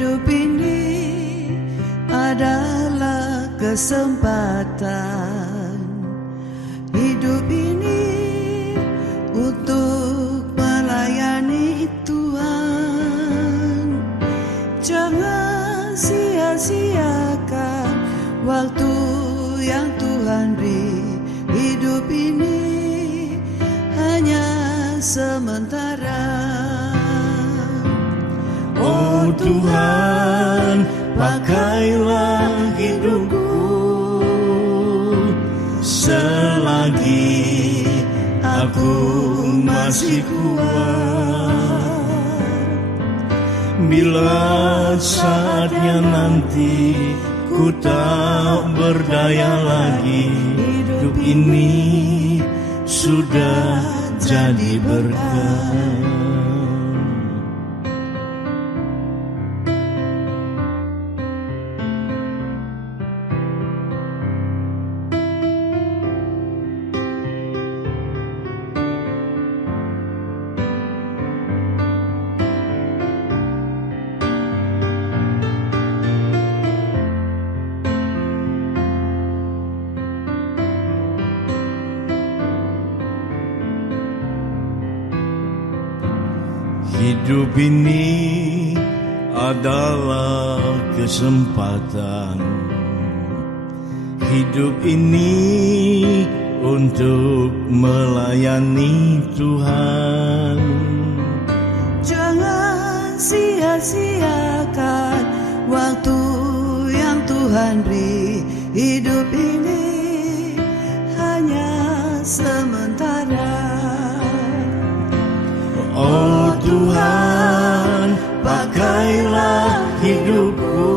Hidup ini adalah kesempatan. Hidup ini untuk melayani Tuhan. Jangan sia-siakan waktu yang Tuhan beri. Hidup ini hanya sementara. Oh Tuhan, pakailah hidupku selagi aku masih kuat. Bila saatnya nanti ku tak berdaya lagi, hidup ini sudah jadi berkah. Hidup ini adalah kesempatan. Hidup ini untuk melayani Tuhan. Jangan sia-siakan waktu yang Tuhan beri. Hidup ini hanya sementara. Oh Tuhan, pakailah hidupku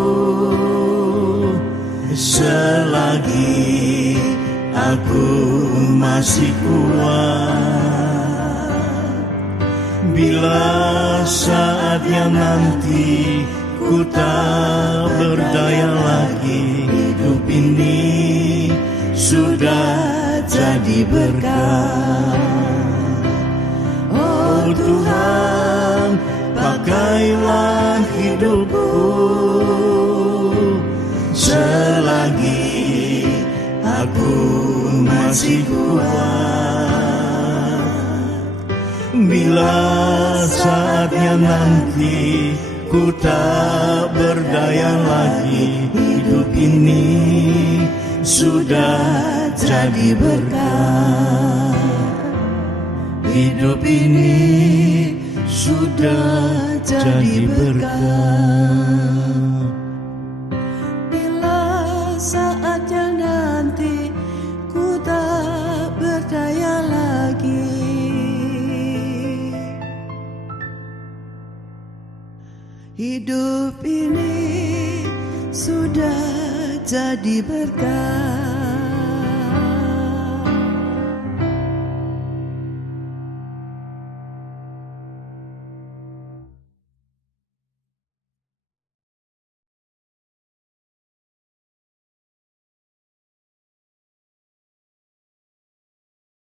selagi aku masih kuat. Bila saatnya nanti ku tak berdaya lagi, hidup ini sudah jadi berkah. Oh Tuhan, pakailah hidupku selagi aku masih kuat. Bila saatnya nanti ku tak berdaya lagi, hidup ini sudah jadi berkah. Hidup ini sudah jadi berkah. Bila saatnya nanti ku tak berdaya lagi, hidup ini sudah jadi berkah.